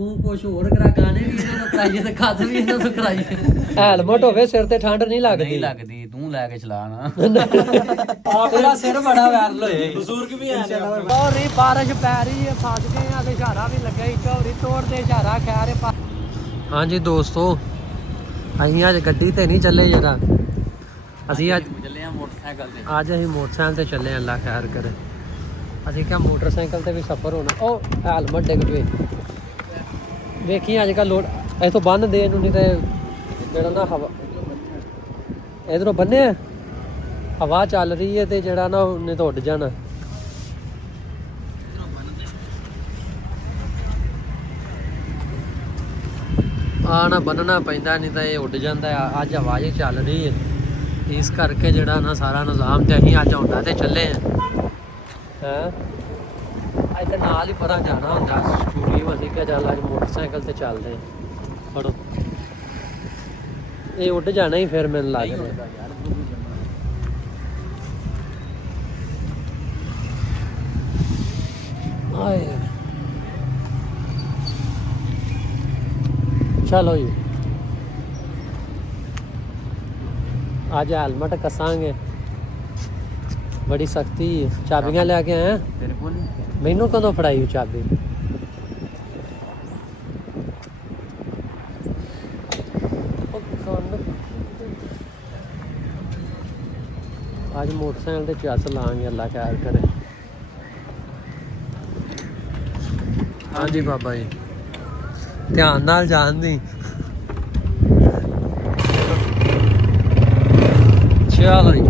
ਤੂੰ ਕੁਛ ਹੋਰ ਕਰਾ, ਗਾਣੇ ਵੀ ਇਹਨਾਂ ਨੂੰ ਕਰਾਈਏ ਤੇ ਖੱਤ ਵੀ ਇਹਨਾਂ ਤੋਂ ਕਰਾਈਏ। ਹੈਲਮਟ ਹੋਵੇ ਸਿਰ ਤੇ ਠੰਡ ਨਹੀਂ ਲੱਗਦੀ ਤੂੰ ਲੈ ਕੇ ਚਲਾ ਨਾ ਤੇਰਾ ਸਿਰ ਬੜਾ ਵਾਇਰਲ ਹੋਏ, ਬਜ਼ੁਰਗ ਵੀ ਆ ਚੌਰੀ ਬਾਰਿਸ਼ ਪੈ ਰਹੀ ਹੈ, ਫਸ ਗਏ ਆ ਤੇ ਇਸ਼ਾਰਾ ਵੀ ਲੱਗਾ ਹੀ, ਚੌਰੀ ਤੋੜ ਦੇ ਇਸ਼ਾਰਾ ਖੈਰ। ਹਾਂਜੀ ਦੋਸਤੋ, ਅਸੀਂ ਅੱਜ ਗੱਡੀ ਤੇ ਨਹੀਂ ਚੱਲੇ ਜਰਾ, ਅਸੀਂ ਅੱਜ ਚੱਲੇ ਆ ਮੋਟਰਸਾਈਕਲ ਤੇ। ਅੱਜ ਅਸੀਂ ਮੋਟਰਸਾਈਕਲ ਤੇ ਚੱਲੇ, ਅੱਲਾ ਖੈਰ ਕਰੇ। ਅਸੀਂ ਕਿਹਾ ਮੋਟਰਸਾਈਕਲ ਤੇ ਵੀ ਸਫ਼ਰ ਹੋਣਾ। ਉਹ ਹੈਲਮਟ ਡਿੱਗ ਪਏ, ਵੇਖੀ ਅੱਜ ਕੱਲ੍ਹ ਲੋਡ ਇੱਥੋਂ ਬੰਨ ਦੇ ਇਹਨੂੰ, ਨਹੀਂ ਤੇ ਜਿਹੜਾ ਨਾ ਹਵਾ ਇਧਰੋਂ ਬੰਨਿਆ, ਹਵਾ ਚੱਲ ਰਹੀ ਹੈ ਤੇ ਜਿਹੜਾ ਨਾ ਉਹਨੇ ਤਾਂ ਉੱਡ ਜਾਣਾ। ਆ ਨਾ ਬੰਨਣਾ ਪੈਂਦਾ, ਨਹੀਂ ਤਾਂ ਇਹ ਉੱਡ ਜਾਂਦਾ। ਅੱਜ ਹਵਾ ਹੀ ਚੱਲ ਰਹੀ ਹੈ, ਇਸ ਕਰਕੇ ਜਿਹੜਾ ਨਾ ਸਾਰਾ ਨਿਜ਼ਾਮ ਤੇ ਅਸੀਂ ਅੱਜ ਹੁੰਦਾ ਤੇ ਚੱਲੇ ਹਾਂ। ਇੱਥੇ ਨਾਲ ਹੀ ਪਰਾਂ ਜਾਣਾ ਹੁੰਦਾ ਸਟੂਡੀਓ, ਅਸੀਂ ਕਿਹਾ ਚੱਲ ਅੱਜ ਮੋਟਰਸਾਈਕਲ ਤੇ ਚੱਲਦੇ ਹਾਂ। ਫੜੋ, ਇਹ ਉੱਡ ਜਾਣਾ ਹੀ ਫਿਰ ਮੈਨੂੰ ਲੱਗ ਰਿਹਾ। ਆਏ ਚਲੋ ਜੀ, ਅੱਜ ਹੈਲਮਟ ਕੱਸਾਂਗੇ, ਬੜੀ ਸਖਤੀ ਹੈ। ਚਾਬੀਆਂ ਲੈ ਕੇ ਆਇਆ ਤੇਰੇ ਕੋਲ ਮੈਨੂੰ ਕਦੋਂ ਫੜਾਈ ਚਾਬੀ? ਅੱਜ ਮੋਟਰਸਾਈਕਲ ਤੇ ਚੱਸ ਲਾਂਗੇ, ਅੱਲਾ ਖੈਰ ਕਰੇ। ਹਾਂਜੀ ਬਾਬਾ ਜੀ, ਧਿਆਨ ਨਾਲ ਜਾਣ ਦੀ। ਚਲੋ ਜੀ,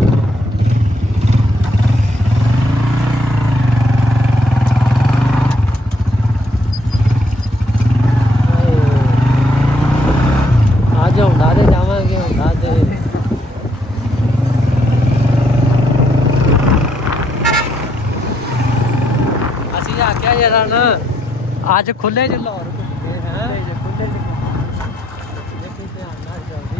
ਅੱਜ ਹੁੰਦਾ ਤੇ ਜਾਵਾਂਗੇ, ਹੁੰਦਾ ਤੇ ਅਸੀਂ ਆਖਿਆ ਜਰਾ ਨਾ ਅੱਜ ਖੁੱਲੇ ਚ ਲਾਹੌਰ ਘੁੰਮਦੇ ਹੈ, ਖੁੱਲੇ ਚ ਦੇਖੀ ਧਿਆਨ ਨਾਲ ਚੱਲਦੀ।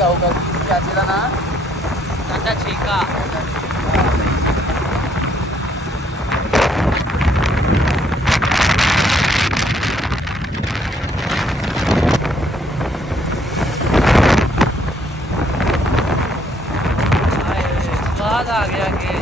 ਆਊਗਾ ਚਾਚੇ ਦਾ ਨਾਂ ਚਾਚਾ ਚੀਕਾ। ਸਵਾਦ ਆ ਗਿਆ ਕਿ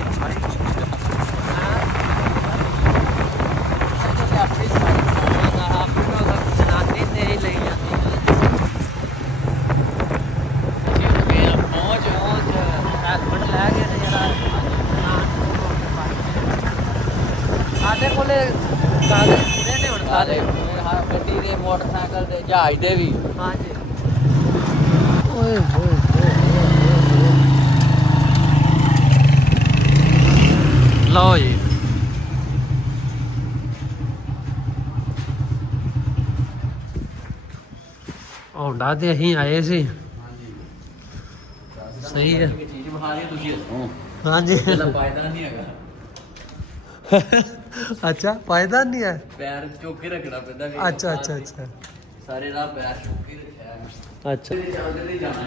ਸਾਡੇ ਕੋਲੇ ਕਾਗਜ਼ ਪੂਰੇ ਨੇ ਹੁਣ ਸਾਰੇ, ਗੱਡੀ ਦੇ, ਮੋਟਰਸਾਈਕਲ ਦੇ, ਜਹਾਜ਼ ਦੇ ਵੀ। ਹਾਂਜੀ। ਓਏ ਹੋਏ ਲਓ ਜੀ, ਹੋਂਡਾ ਤੇ ਅਸੀਂ ਆਏ ਸੀ। ਸਹੀ ਹੈ। ਚੀਜ਼ ਬਖਾ ਰਹੀ ਤੁਸੀਂ ਦੱਸੋ। ਹਾਂਜੀ ਇਹਦਾ ਫਾਇਦਾ ਨਹੀਂ ਹੈਗਾ। ਅੱਛਾ, ਫਾਇਦਾ ਨਹੀਂ ਹੈ। ਪੈਰ ਚੁੱਕ ਕੇ ਰੱਖਣਾ ਪੈਂਦਾ। ਅੱਛਾ ਅੱਛਾ ਅੱਛਾ ਸਾਰੇ ਰਾਹ ਪੈਰ ਚੁੱਕ ਕੇ ਰੱਖਿਆ। ਅੱਛਾ, ਚੱਲਦੇ ਜਾਣਾ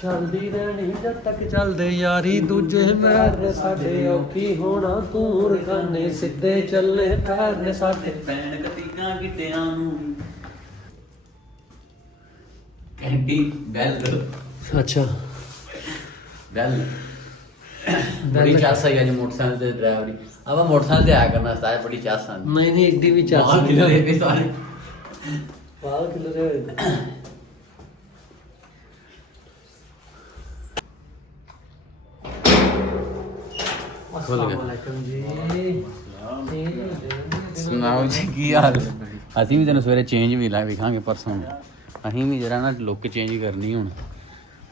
ਚੱਲਦੀ ਰਹਿਣੀ ਜਦ ਤੱਕ ਚੱਲਦੇ ਯਾਰੀ, ਦੂਜੇ ਪੈਰ ਨੇ ਸਾਡੇ ਔਖੀ ਹੋਣਾ, ਤੂੰ ਰਖਾਨੇ ਸਿੱਧੇ ਚੱਲਨੇ ਪੈਰ ਨੇ ਸਾਡੇ। ਪੈਣ ਕਤੀਆਂ ਗਿੱਟਿਆਂ ਨੂੰ ਕੈਂਡੀ ਬੈਲ। ਅੱਛਾ, ਬੈਲ ਬੜੀ ਚਾਸ ਆਈ ਅੱਜ ਮੋਟਰਸਾਈਕਲ ਤੇ ਡਰਾਈਵਰੀ। ਆਪਾਂ ਮੋਟਰਸਾਈਕਲ ਤੇ ਆਇਆ ਕਰਨਾ ਸਤਾਇਆ, ਬੜੀ ਚਾਸ ਆਂਦੀ। ਨਹੀਂ ਨਹੀਂ ਏਡੀ ਵੀ ਚੱਲ ਬਾਹਰ ਕਿਲਰੇ ਪਏ ਸਾਰੇ। ਬਾਲ ਕਿਲਰੇ ਹੋਏ। अस्सलामुअलैकुम जी। ਸੁਣਾਓ ਜੀ ਕੀ ਹਾਲ? ਅਸੀਂ ਵੀ ਤੈਨੂੰ ਸਵੇਰੇ ਚੇਂਜ ਵੀ ਲਾ ਵੇਖਾਂਗੇ ਪਰਸੋਂ। ਅਸੀਂ ਵੀ ਜਰਾ ਨਾ ਲੁੱਕ ਚੇਂਜ ਕਰਨੀ ਹੁਣ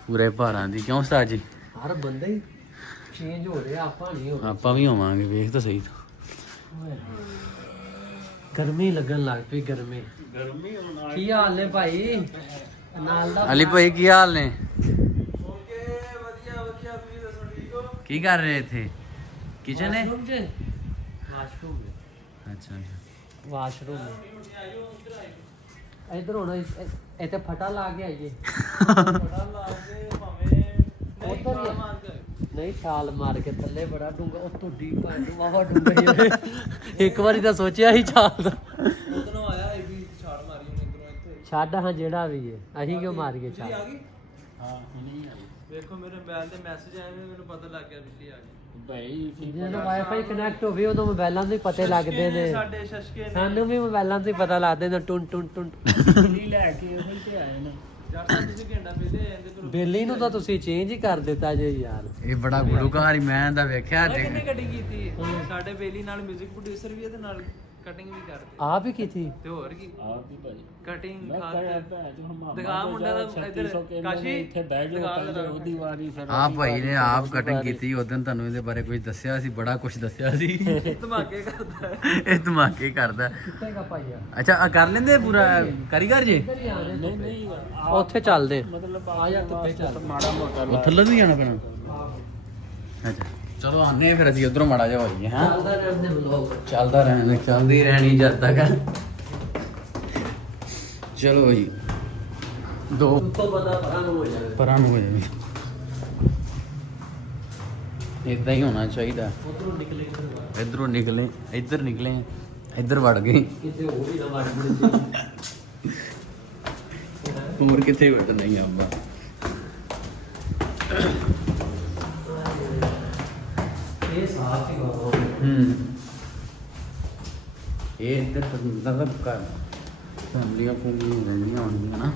ਪੂਰੇ ਭਾਰਾਂ ਦੀ। ਕਿਉਂ ਉਸਤਾਦ ਜੀ? ਹਰ ਬੰਦੇ ਹੀ ਚੇਂਜ ਹੋ ਰਿਹਾ, ਆਪਾਂ ਨਹੀਂ ਹੋ ਰਹੇ। ਆਪਾਂ ਵੀ ਹੋਵਾਂਗੇ, ਵੇਖ ਤਾਂ ਸਹੀ। ਗਰਮੀ ਲੱਗਣ ਲੱਗ ਪਈ, ਗਰਮੀ। ਕੀ ਹਾਲ ਨੇ ਭਾਈ? ਨਾਲ ਦਾ ਅਲੀ ਭਾਈ ਕੀ ਹਾਲ ਨੇ? ਕੀ ਕਰ ਰਹੇ ਇੱਥੇ? ਕਿਚਨ ਹੈ? ਵਾਸ਼ਰੂਮ ਅੱਛਾ ਵਾਸ਼ਰੂਮ ਇਧਰ ਹੋਣਾ ਇੱਥੇ ਫਟਾ ਲਾ ਕੇ ਆਈਏ ਉੱਧਰ ਨਹੀਂ ਛਾਲ ਮਾਰ ਕੇ ਥੱਲੇ ਬੜਾ ਡੂੰਗਾ ਉਹ ਤੁਹਾਡੀ ਭੈਣ ਨੂੰ ਵਾਵਾ ਡੂੰਗਾ ਹੀ ਇੱਕ ਵਾਰੀ ਤਾਂ ਸੋਚਿਆ ਸੀ ਛਾਲ ਦਾ ਉਧਰੋਂ ਆਇਆ ਇਹ ਵੀ ਛਾੜ ਮਾਰੀ ਉਹਨੇ ਇਧਰੋਂ ਇੱਥੇ ਛੱਡ ਹਾਂ ਜਿਹੜਾ ਵੀ ਹੈ ਅਸੀਂ ਕਿਉਂ ਮਾਰ ਗਏ ਛਾਲ ਆ ਗਈ ਹਾਂ ਨਹੀਂ ਵੇਖੋ ਮੇਰੇ ਮੋਬਾਈਲ ਤੇ ਮੈਸੇਜ ਆਏ ਨੇ ਮੈਨੂੰ ਪਤਾ ਲੱਗ ਗਿਆ ਬਿਜਲੀ ਆ ਗਈ ਭਾਈ ਜਦੋਂ ਵਾਈਫਾਈ ਕਨੈਕਟ ਹੋਵੇ ਉਦੋਂ ਮੋਬਾਈਲਾਂ ਤੋਂ ਹੀ ਪਤਾ ਲੱਗਦੇ ਨੇ ਸਾਡੇ ਸ਼ਸ਼ਕੇ ਨੇ ਸਾਨੂੰ ਵੀ ਮੋਬਾਈਲਾਂ ਤੋਂ ਹੀ ਪਤਾ ਲੱਗਦੇ ਨੇ ਟੁੰ ਟੁੰ ਟੁੰ ਲੈ ਕੇ ਉਹੀ ਤੇ ਆਏ ਨੇ ਯਾਰ ਸਾਹਿਬ ਤੁਸੀਂ ਘੰਟਾ ਪਹਿਲੇ ਆਂਦੇ ਪਰ ਬੇਲੀ ਨੂੰ ਤਾਂ ਤੁਸੀਂ ਚੇਂਜ ਹੀ ਕਰ ਦਿੱਤਾ ਜੇ ਯਾਰ ਇਹ ਬੜਾ ਗੁਰੂਕਾਰ ਹੀ ਮੈਂ ਦਾ ਵੇਖਿਆ ਕਿੰਨੇ ਕਟਿੰਗ ਕੀਤੀ ਸਾਡੇ ਬੇਲੀ ਨਾਲ 뮤직 ਪ੍ਰੋਡਿਊਸਰ ਵੀ ਹੈ ਤੇ ਨਾਲ ਕਟਿੰਗ ਵੀ ਕਰਦੇ ਆਪ ਹੀ ਕੀਤੀ ਤੇ ਹੋਰ ਕੀ ਆਪ ਵੀ ਭਾਜੀ ਕਟਿੰਗ ਮੈਂ ਖਾਦ ਕਹਿਆ ਭੈਣ ਜੋ ਹਮਾਮ ਦਿਖਾ ਮੁੰਡਾ ਦਾ ਇੱਧਰ ਕਾਸ਼ੀ ਇੱਥੇ ਬਹਿ ਜਾਓ ਪਹਿਲੇ ਉਹਦੀ ਵਾਰੀ ਫਿਰ ਆ ਭਾਈ ਨੇ ਆਪ ਕਟਿੰਗ ਕੀਤੀ ਉਦੋਂ ਤੁਹਾਨੂੰ ਇਹਦੇ ਬਾਰੇ ਕੁਝ ਦੱਸਿਆ ਸੀ, ਬੜਾ ਕੁਝ ਦੱਸਿਆ ਸੀ। ਧਮਾਕੇ ਕਰਦਾ ਹੈ ਇਹ ਧਮਾਕੇ ਕਰਦਾ। ਕਿੱਥੇ ਕਾ ਪਾਈਆ ਅੱਛਾ ਆ ਕਰ ਲੈਂਦੇ ਪੂਰਾ ਕਾਰੀਗਰ ਜੀ? ਨਹੀਂ ਨਹੀਂ ਉੱਥੇ ਚੱਲਦੇ ਮਤਲਬ ਆ ਜਾ ਧੁੱਪੇ ਚੱਲ ਮਾੜਾ ਮੋਟਾ ਉਹ ਥੱਲੇ ਵੀ ਜਾਣਾ ਪੈਣਾ। ਅੱਛਾ ਚਲੋ ਆਨੇ ਫਿਰ ਅਸੀਂ ਉਧਰੋਂ ਮਾੜਾ ਜਿਹਾ ਹੋਈਏ। ਹਾਂ ਚੱਲਦਾ ਰਹਿੰਦੇ ਵਲੋਗ ਚੱਲਦਾ ਰਹਿਣਾ, ਚੱਲਦੀ ਰਹਿਣੀ ਜਦ ਤੱਕ। ਚਲੋ ਜੀ ਦੋ ਉੱਤੋਂ ਪਤਾ ਪਰਾਂ ਨੂੰ ਹੋ ਜਾਵੇ ਪਰਾਂ ਨੂੰ ਹੋ ਜਾਵੇ। ਇਦਾਂ ਹੀ ਹੋਣਾ ਚਾਹੀਦਾ। ਉਧਰੋਂ ਨਿਕਲੇ ਇਧਰੋਂ ਨਿਕਲੇ, ਇੱਧਰ ਨਿਕਲੇ, ਇੱਧਰ ਵੜ ਗਏ। ਕਿਤੇ ਹੋਰ ਹੀ ਨਾ ਵੜ ਜਵੇ ਹੋਰ ਕਿੱਥੇ ਵੜਨਾ ਹੀ ਆਪਾਂ। ਇਹ ਸਾਫ ਹੀ ਬਾਬਾ ਇਹ ਇੱਧਰ ਮਤਲਬ ਕਰ ਫੈਮਲੀਆਂ ਫੂਮਲੀਆਂ ਰਹਿੰਦੀਆਂ ਹੋਣਗੀਆਂ ਨਾ।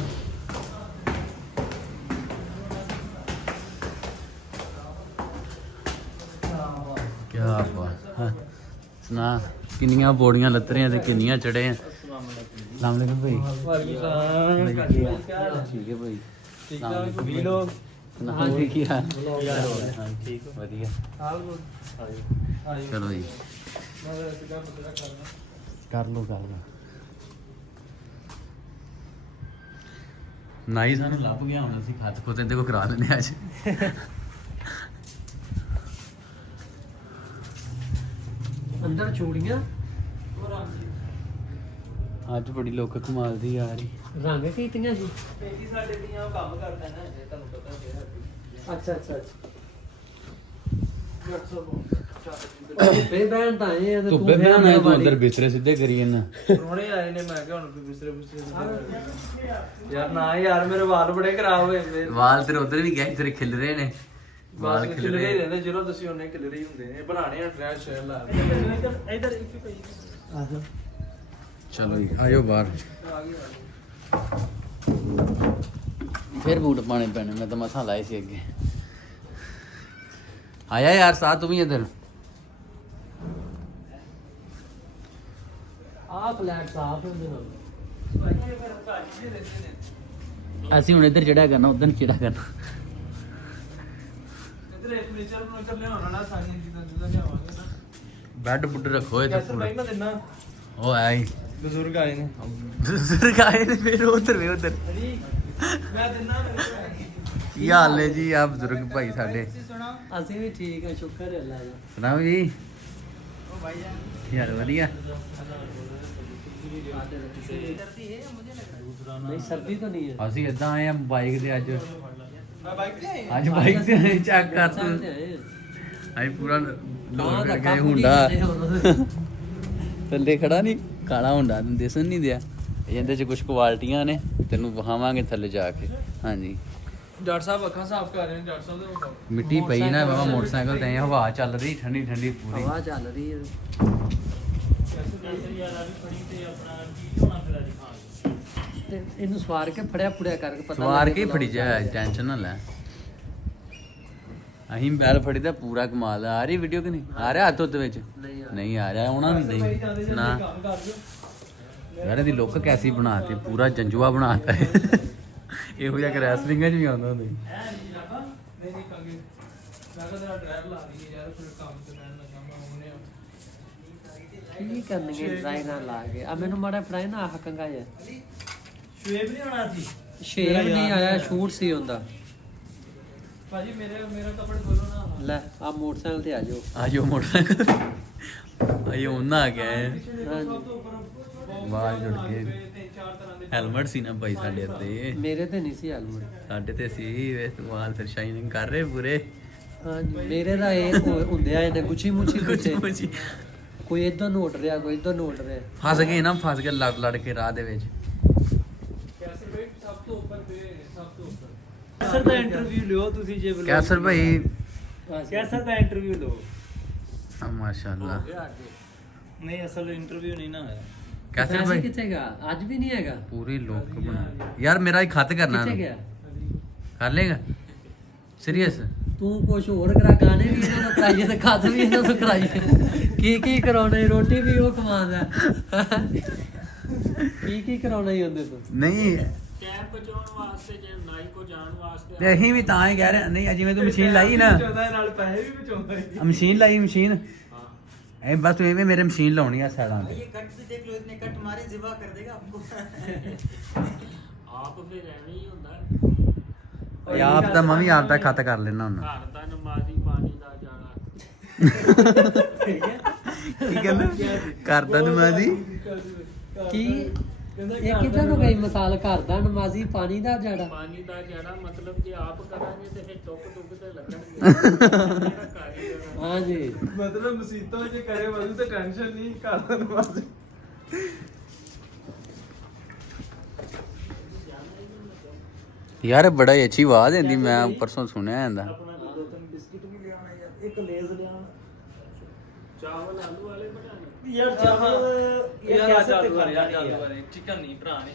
ਕੀ ਬਾਤ ਹੈ। ਸੁਣਾ ਕਿੰਨੀਆਂ ਬੋੜੀਆਂ ਲੱਤਰੀਆਂ ਤੇ ਕਿੰਨੀਆਂ ਚੜੇ ਆ। ਸਲਾਮ ਅਲੈਕੁਮ ਭਾਈ। ਠੀਕ ਹੈ ਭਾਈ। ਠੀਕ ਹੈ ਵੀ ਲੋਗ ਨਾ ਕੀ ਹਾਲ? ਹਾਂ ਠੀਕ ਵਧੀਆ। ਹਾਲ ਗੁੱਡ ਚਲੋ ਜੀ ਮੈਂ ਸਿੱਧਾ ਪੁੱਤਰਾ ਕਰਨਾ ਕਰ ਲੋ ਕਰ ਲੋ। ਨਾਈ ਸਾਨੂੰ ਲੱਭ ਗਿਆ ਹੁਣ, ਅਸੀਂ ਖੱਤ ਖੋਤੇ ਇਹਦੇ ਕੋ ਕਰਾ ਲੈਂਦੇ ਅੱਜ। ਅੰਦਰ ਚੂੜੀਆਂ ਅੱਜ ਬੜੀ ਲੋਕ ਕਮਾਲ ਦੀ ਆ ਰਹੀ। ਰੰਗ ਕੀਤੀਆਂ ਸੀ ਪੇਕੀ ਸਾਡੇ ਦੀਆਂ ਉਹ ਕੰਮ ਕਰਦਾ ਨਾ ਜੇ ਤੁਹਾਨੂੰ ਪਤਾ ਹੈ ਅੱਛਾ ਅੱਛਾ ਧੁੱਪੇ ਬੈਣ ਤਾਂ ਆਏ ਆ ਤੇ ਧੁੱਪੇ ਫਿਰ ਬਹਿਣਾ ਤੂੰ ਵਾਰੀ- ਅੰਦਰ ਬਿਸਤਰੇ ਸਿੱਧੇ ਕਰੀ ਜਾਂਦਾ। ਰੋਣੇ ਆਏ ਨੇ, ਮੈਂ ਕਿਹਾ ਹੁਣ ਵੀ ਬਿਸਰੇ ਯਾਰ ਨਾ ਯਾਰ ਮੇਰੇ ਵਾਲ ਬੜੇ ਖਰਾਬ ਹੋਏ ਨੇ। ਵਾਲ ਤੇਰੇ ਉਧਰ ਵੀ ਗਏ, ਤੇਰੇ ਖਿਲ ਰਹੇ ਨੇ ਵਾਲ ਖਿਲ ਖਿਲਰੇ ਹੀ ਰਹੇ। ਰਹਿੰਦੇ ਜਦੋਂ ਤੁਸੀਂ ਉਹਨੇ ਖਿਲਰੇ ਹੀ ਹੁੰਦੇ ਨੇ। ਬਣਾਣੇ ਆ ਡਰੈਸ ਸ਼ੇਅਰ ਲਾ ਇੱਧਰ ਇੱਧਰ ਇੱਕ ਹੀ ਪਈ ਆਜੋ ਚਲੋ ਜੀ ਆਜੋ ਬਾਹਰ। ਆ ਗਈ ਫਿਰ ਬੂਟ ਪਾਣੇ ਪੈਣੇ, ਮੈਂ ਤਾਂ ਮਸਾਂ ਲਾਏ ਸੀ ਅੱਗੇ। ਆਇਆ यार साथ तुम ही इधर। ਆਹ ਫਲੈਟ ਸਾਫ ਹੁੰਦੇ ਨਾਲ ਅਸੀਂ ਹੁਣ ਇੱਧਰ ਚੜਿਆ ਕਰਨਾ, ਉਧਰ ਚੜਿਆ ਕਰਨਾ। ਇੱਧਰ ਇੱਕ ਫਰਨੀਚਰ ਨੂੰ ਇੱਧਰ ਲਿਆਉਣਾ ਨਾ, ਸਾਰੀਆਂ ਚੀਜ਼ਾਂ ਜਿੱਦਾਂ ਲਿਆਵਾਂਗੇ ਨਾ। ਬੈੱਡ ਬੁੱਡ ਰੱਖੋ ਇੱਥੇ ਕੈਸਰ ਬੈਗ ਨਾ ਦੇਣਾ। ਉਹ ਆਈ ਬਜ਼ੁਰਗ ਆਏ ਨੇ। ਬਜ਼ੁਰਗ ਆਏ ਨੇ ਫਿਰ ਉਧਰ ਵੇ ਉਧਰ। ਮੈਂ ਦਿੰਦਾ ਮੇਰੇ ਕੀ ਹਾਲ ਨੇ ਜੀ ਆ ਬਜ਼ੁਰਗ ਭਾਈ ਸਾਡੇ? ਅਸੀਂ ਵੀ ਠੀਕ ਆ, ਸ਼ੁਕਰ ਹੈ ਅੱਲਾ ਦਾ। ਸੁਣਾਓ ਜੀ। ਉਹ ਭਾਈ ਜਾਨ ਯਾਰ ਵਧੀਆ। ਨਹੀਂ ਸਰਦੀ ਤਾਂ ਨਹੀਂ ਹੈ ਅਸੀਂ ਇਦਾਂ ਆਏ ਆ ਬਾਈਕ ਤੇ ਅੱਜ। ਮੈਂ ਬਾਈਕ ਤੇ ਆਈ ਅੱਜ ਬਾਈਕ ਤੇ ਆਏ, ਚੈੱਕ ਕਰ ਤੂੰ। ਤੇ ਆਏ ਆ। ਅਸੀਂ ਪੂਰਾ ਤਾਂ ਲੋਡ ਧੱਕਾ ਕਰਕੇ ਪੂਰੀ ਹੁੰਦਾ ਕਰਦੇ ਹੁਣ। ਥੱਲੇ ਖੜਾ ਨਹੀਂ, ਕਾਲਾ ਹੁੰਦਾ ਤੈਨੂੰ ਦਿਸਣ ਨਹੀਂ ਦਿਆ। ਇਹਦੇ ਚ ਕੁਝ ਕੁਆਲਟੀਆਂ ਨੇ, ਤੈਨੂੰ ਵਹਾਵਾਂਗੇ ਥੱਲੇ ਜਾ ਕੇ। ਹਾਂਜੀ ਡਾਕਟਰ ਸਾਹਿਬ ਅੱਖਾਂ ਸਾਫ਼ ਕਰ ਰਹੇ ਨੇ। ਡਾਕਟਰ ਸਾਹਿਬ ਦੇ ਵਿਖਾਓ। ਮਿੱਟੀ ਪਈ ਨਾ ਬਾਬਾ ਮੋਟਰਸਾਈਕਲ ਤੇ, ਹਵਾ ਚੱਲ ਰਹੀ ਠੰਡੀ ਠੰਡੀ ਪੂਰੀ। ਹਵਾ ਚੱਲ ਰਹੀ ਹੈ ਤੇ ਇਹਨੂੰ ਸਵਾਰ ਕੇ ਫੜਿਆ ਫੁੜਿਆ ਕਰਕੇ ਪਤਾ ਸਵਾਰ ਲੱਗੇ ਕੇ ਹੀ ਫੜੀ ਜਾ, ਟੈਨਸ਼ਨ ਨਾ ਲੈ। ਅਸੀਂ ਬੈਲ ਫੜੀ ਦਾ ਪੂਰਾ ਕਮਾਲ ਆ ਰਹੀ ਵੀਡੀਓ ਕਿ ਨਹੀਂ ਆ ਰਿਹਾ ਹੱਥ ਉੱਤੇ ਵਿੱਚ? ਨਹੀਂ ਆ। ਨਹੀਂ ਆ ਰਿਹਾ, ਉਹਨਾਂ ਨੂੰ ਭਾਈ ਜਾਂਦੇ ਨਹੀਂ ਜਾਂਦੇ ਨਾ। ਕੰਮ ਕਰ ਦਿਓ। ਯਾਰ ਇਹਦੀ ਲੁੱਕ ਕੈਸੀ ਬਣਾਤੀ, ਪੂਰਾ ਜੰਜੂਆ ਬਣਾਤਾ ਹੈ। ਇਹੋ ਜਿਹਾ ਕਿ ਰੈਸਲਿੰਗਾਂ 'ਚ ਵੀ ਆਉਂਦਾ ਹੁੰਦਾ ਸੀ। ਨਹੀਂ ਜਾਪਾ ਨਹੀਂ ਨਹੀਂ ਕੰਗੇ। ਮੈਂ ਕਿਹਾ ਤੇਰਾ ਡਰਾਈਵਰ ਲਾ ਰਹੀ ਹੈ ਯਾਰ, ਫਿਰ ਕੰਮ ਤੇ ਰਹਿਣ ਲੱਗਾ ਮੈਂ ਉਹਨੇ। ਕੀ ਕਰਨਗੇ ਡਿਜ਼ਾਈਨਰ ਲਾ ਕੇ ਆ ਮੈਨੂੰ ਮਾੜਾ ਫੜਾਏ ਨਾ ਆਹ ਕੰਗਾ ਜਿਹਾ ਸ਼ੁਏਬ ਨਹੀਂ ਆਉਣਾ ਸੀ। ਸ਼ੇਵ ਨਹੀਂ ਆਇਆ, ਸ਼ੂਟ ਸੀ ਹੁੰਦਾ। ਭਾਜੀ ਮੇਰਾ ਕਪੜ ਖੋਲੋ ਨਾ। ਲੈ ਆ ਮੋਟਰਸਾਈਕਲ ਤੇ ਆ ਜਾਓ। ਆਜੋ ਮੋਟਰਸਾਈਕਲ ਆਏ ਉਹਨਾਂ ਆ ਗਿਆ ਹੈ ਹਾਂਜੀ। ਬਾਹਰ ਜੁੜ ਕੇ ਹੈਲਮਟ ਸੀ ਨਾ ਭਾਈ ਸਾਡੇ ਤੇ ਮੇਰੇ ਤੇ ਨਹੀਂ ਸੀ ਹੈਲਮਟ। ਸਾਡੇ ਤੇ ਸੀ ਵੇ ਵਾਲ ਫਿਰ ਸ਼ਾਈਨਿੰਗ ਕਰ ਰਹੇ ਪੂਰੇ ਹਾਂਜੀ ਮੇਰੇ ਦਾ ਇਹ ਹੁੰਦੇ ਆ ਇਹਨੇ ਗੁੱਛੀ ਮੁੱਛੀ ਕੁੱਤੇ ਕੁਛ ਕੋਈ ਇੱਧਰ ਨੂੰ ਉੱਡ ਰਿਹਾ, ਕੋਈ ਇੱਧਰ ਨੂੰ ਉੱਡ ਰਿਹਾ। ਫਸ ਗਏ ਨਾ, ਫਸ ਗਏ ਲੜ ਕੇ ਰਾਹ ਦੇ ਵਿੱਚ। ਕੈਸਰ ਦਾ ਇੰਟਰਵਿਊ ਲਿਓ ਤੁਸੀਂ ਜੇ ਕੈਸਰ ਭਾਈ ਕੈਸਰ ਦਾ ਇੰਟਰਵਿਊ ਲਓ। ਮਾਸ਼ਾਅੱਲਾ ਨਹੀਂ ਅਸਲ ਇੰਟਰਵਿਊ ਨਹੀਂ ਨਾ ਹੋਇਆ। ਕੈਸਰ ਪੈਸੇ ਭਾਈ ਕਿੱਥੇ ਗਿਆ? ਅੱਜ ਵੀ ਨਹੀਂ ਹੈਗਾ। ਪੂਰੀ ਲੋਕ ਬਣਾ ਯਾਰ ਮੇਰਾ ਇੱਕ ਖਤ ਕਰਨਾ ਕਿੱਥੇ ਗਿਆ? ਕਰ ਲੇਗਾ ਸੀਰੀਅਸ ਤੂੰ ਕੁਛ ਹੋਰ ਕਰਾ, ਗਾਣੇ ਵੀ ਇਹਨਾਂ ਨੂੰ ਕਰਾਈਏ ਤੇ ਖਤ ਵੀ ਇਹਨਾਂ ਤੋਂ ਕਰਾਈਏ। ਕੀ ਕਰਾਉਣਾ, ਰੋਟੀ ਵੀ ਉਹ ਕਮਾਉਂਦਾ। ਕੀ ਕਰਾਉਣਾ ਹੀ ਹੁੰਦੇ ਤੋਂ। ਨਹੀਂ ਟਾਈਮ ਬਚਾਉਣ ਵਾਸਤੇ ਜੇ ਨਾਈ ਕੋ ਜਾਣ ਵਾਸਤੇ ਤੇ ਅਸੀਂ ਵੀ ਤਾਂ ਹੀ ਕਹਿ ਰਹੇ ਨਹੀਂ ਜਿਵੇਂ ਤੂੰ ਮਸ਼ੀਨ ਲਾਈ ਨਾ, ਬਚਾਉਂਦਾ ਨਾਲ ਪੈਸੇ ਵੀ ਬਚਾਉਂਦਾ ਹੈ। ਮਸ਼ੀਨ ਲਾਈ ਮਸ਼ੀਨ ਐ ਬਸ ਤੂੰ ਐਵੇਂ ਮੇਰੇ ਮਸ਼ੀਨ ਲਾਉਣੀ ਆ ਸਾਈਡਾਂ ਤੇ। ये कट से देख लो, इतने कट मारे जिवा कर देगा आपको। ਆਪ ਫਿਰ ਐਵੇਂ ਹੀ ਹੁੰਦਾ। ਇਹ ਆਪ ਤਾਂ ਮੈਂ ਵੀ ਆਪ ਦਾ ਖਤ ਕਰ ਲੈਣਾ ਹੁਣ। ਘਰ ਦਾ ਨਮਾਜ਼ੀ ਪਾਣੀ ਦਾ ਜਾਣਾ। ਕੀ ਕਹਿੰਦਾ ਕਰਦਾ ਨਮਾਜ਼ੀ ਕੀ ਇਹ ਕਿੱਦਾਂ ਨੂੰ ਗਈ ਮਿਸਾਲ? ਘਰ ਦਾ ਨਮਾਜ਼ੀ ਪਾਣੀ ਦਾ ਜਾੜਾ। ਪਾਣੀ ਦਾ ਜਾਣਾ ਮਤਲਬ ਜੇ ਆਪ ਕਰਾਂਗੇ ਤੇ ਫਿਰ ਟੁੱਕ ਤੇ ਲੱਗਣਗੇ। ਹਾਂਜੀ ਮਤਲਬ ਮੁਸੀਬਤਾਂ ਜੇ ਕਰੇ ਵਾਦੂ ਤੇ ਟੈਨਸ਼ਨ ਨਹੀਂ ਕਰਦਾ ਨਮਾਜ਼। ਯਾਰ ਬੜਾ ਹੀ ਅੱਛੀ ਆਵਾਜ਼ ਆਂਦੀ, ਮੈਂ ਪਰਸੋਂ ਸੁਣਿਆ ਜਾਂਦਾ। ਆਪਣਾ ਦੋ ਤਿੰਨ ਬਿਸਕਿਟ ਵੀ ਲਿਆਉਣਾ ਯਾਰ, ਇੱਕ ਲੇਜ਼ ਲਿਆਉਣਾ। ਚਾਵਲ ਆਲੂ ਵਾਲੇ ਬਣਾਣੇ। ਯਾਰ ਚਾਵਲ ਯਾਰ ਆਲੂ ਵਾਲੇ ਚਿਕਨ ਨਹੀਂ ਭਰਾ ਨੇ।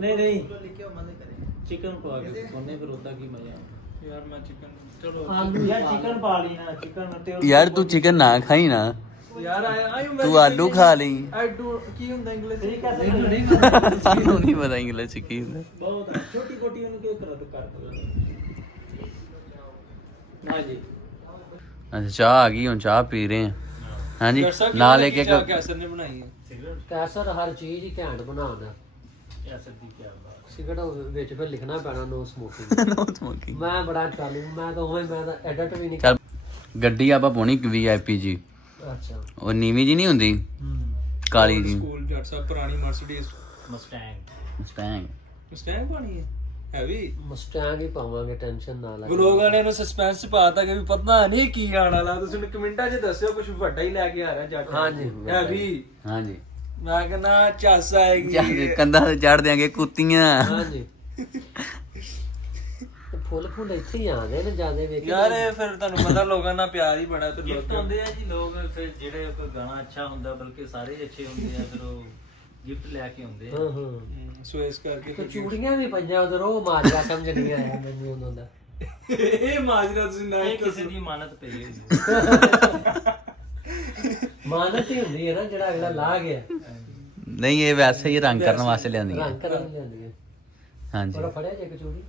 ਨਹੀਂ लिखे हो मजे करें। ਚਿਕਨ ਪਾ ਕੇ ਉਹਨੇ ਫਿਰ ਉਦਾਂ ਕੀ ਮਜ਼ਾ। ਯਾਰ ਮੈਂ ਚਿਕਨ ਚਲੋ ਆਲੂ ਯਾਰ ਚਿਕਨ ਪਾ ਲਈ ਨਾ, ਚਿਕਨ ਤੇ ਯਾਰ ਤੂੰ ਚਿਕਨ ਨਾ ਖਾਈ ਨਾ, ਯਾਰ ਆਈ ਤੂੰ ਆਲੂ ਖਾ ਲਈ। ਆਈ ਡੂ ਕੀ ਹੁੰਦਾ ਇੰਗਲਿਸ਼ ਠੀਕ ਹੈ ਮੈਨੂੰ ਨਹੀਂ ਪਤਾ। ਸਾਨੂੰ ਨਹੀਂ ਪਤਾ ਇੰਗਲਿਸ਼ ਚ ਕੀ ਹੁੰਦਾ। ਬਹੁਤ ਛੋਟੀ ਕੋਟੀ ਉਹਨੂੰ ਕਿਉਂ ਕਰਾ ਤੂੰ ਕਰ ਹਾਂਜੀ ਅੱਛਾ ਚਾਹ ਆ ਗਈ, ਹੁਣ ਚਾਹ ਪੀ ਰਹੇ ਹਾਂ। ਹਾਂਜੀ ਨਾਲ ਇੱਕ ਕੈਸਰ ਨੇ ਬਣਾਈ ਹੈ। ਕੈਸਰ ਹਰ ਚੀਜ਼ ਹੀ ਘੈਂਟ ਬਣਾਉਂਦਾ। ਕੈਸਰ ਦੀ ਕੀ ਬਾਤ। ਸਿਗਰਟ ਵਿੱਚ ਫਿਰ ਲਿਖਣਾ ਪੈਣਾ ਨੋ ਸਮੋਕਿੰਗ। ਨੋ ਸਮੋਕਿੰਗ। ਮੈਂ ਬੜਾ ਚਾਲੂ, ਮੈਂ ਤਾਂ ਐਡਿਟ ਵੀ ਨਹੀਂ। ਚੱਲ ਗੱਡੀ ਆਪਾਂ ਪਾਉਣੀ VIP ਜੀ, ਅੱਛਾ ਉਹ ਨੀਵੀਂ ਜੀ ਨਹੀਂ ਹੁੰਦੀ ਕਾਲੀ ਜੀ। ਸਕੂਲ ਜੱਟ ਸਾਹਿਬ ਪੁਰਾਣੀ ਮਰਸੀਡੀਜ਼ ਸਟੈਂਗ ਮਸਟੈਂਗ ਪਾਣੀ ਹੈ ਹੈਵੀ। ਮਸਟੈਂਗ ਹੀ ਪਾਵਾਂਗੇ, ਟੈਨਸ਼ਨ ਨਾ ਲੈ। ਵਲੋਗ ਵਾਲੇ ਨੂੰ ਸਸਪੈਂਸ ਪਾਤਾ ਕਿ ਵੀ ਪਤਾ ਨਹੀਂ ਕੀ ਆਣ ਵਾਲਾ। ਤੁਸੀਂ ਮੈਨੂੰ ਕਮੈਂਟਾਂ 'ਚ ਦੱਸਿਓ ਕੁਝ ਵੱਡਾ ਹੀ ਲੈ ਕੇ ਆ ਰਿਹਾ ਜੱਟ। ਹਾਂਜੀ ਹੈਵੀ। ਹਾਂਜੀ ਮੈਂ ਕਹਿੰਦਾ ਚੱਸ ਆਏਗੀ। ਜਾ ਕੇ ਕੰਧਾਂ ਤੇ ਚੜ ਦਿਆਂਗੇ ਕੁੱਤੀਆਂ। ਹਾਂਜੀ ਫੁੱਲ ਫੁੱਲ ਇੱਥੇ ਹੀ ਆਉਂਦੇ ਨੇ ਜਿਆਦਾ ਵੇਖ। ਯਾਰ ਇਹ ਫਿਰ ਤੁਹਾਨੂੰ ਪਤਾ ਲੋਕਾਂ ਨਾਲ ਪਿਆਰ ਹੀ ਬੜਾ ਤੇ गिफ्ट होते हैं जी लोग, फिर जेड़े कोई गाना अच्छा होंदा बल्कि सारे ही अच्छे होंदे हैं, फिर वो गिफ्ट लेके होंदे हैं। ਹਾਂ ਹਾਂ ਸੋ ਇਸ ਕਰਕੇ ਤੇ ਚੂੜੀਆਂ ਵੀ ਪਈਆਂ ਉਧਰ, ਉਹ ਮਾਜਰਾ ਸਮਝ ਨਹੀਂ ਆਇਆ ਮੈਨੂੰ ਉਹਨਾਂ ਦਾ। ਇਹ ਮਾਜਰਾ ਤੁਸੀਂ ਨਾ ये किसी दी मानत पे है। ਮਾਨਤ ਹੀ ਹੁੰਦੀ ਹੈ ਨਾ ਜਿਹੜਾ ਅਗਲਾ ਲਾ ਗਿਆ। ਨਹੀਂ ਇਹ ਵੈਸੇ ਹੀ ਰੰਗ ਕਰਨ ਵਾਸਤੇ ਲਿਆਂਦੀਆਂ। ਰੰਗ ਕਰਨ ਜਾਂਦੀ ਹੈ। ਹਾਂਜੀ ਉਹਦਾ ਫੜਿਆ ਜੇ ਕਚੂੜੀ।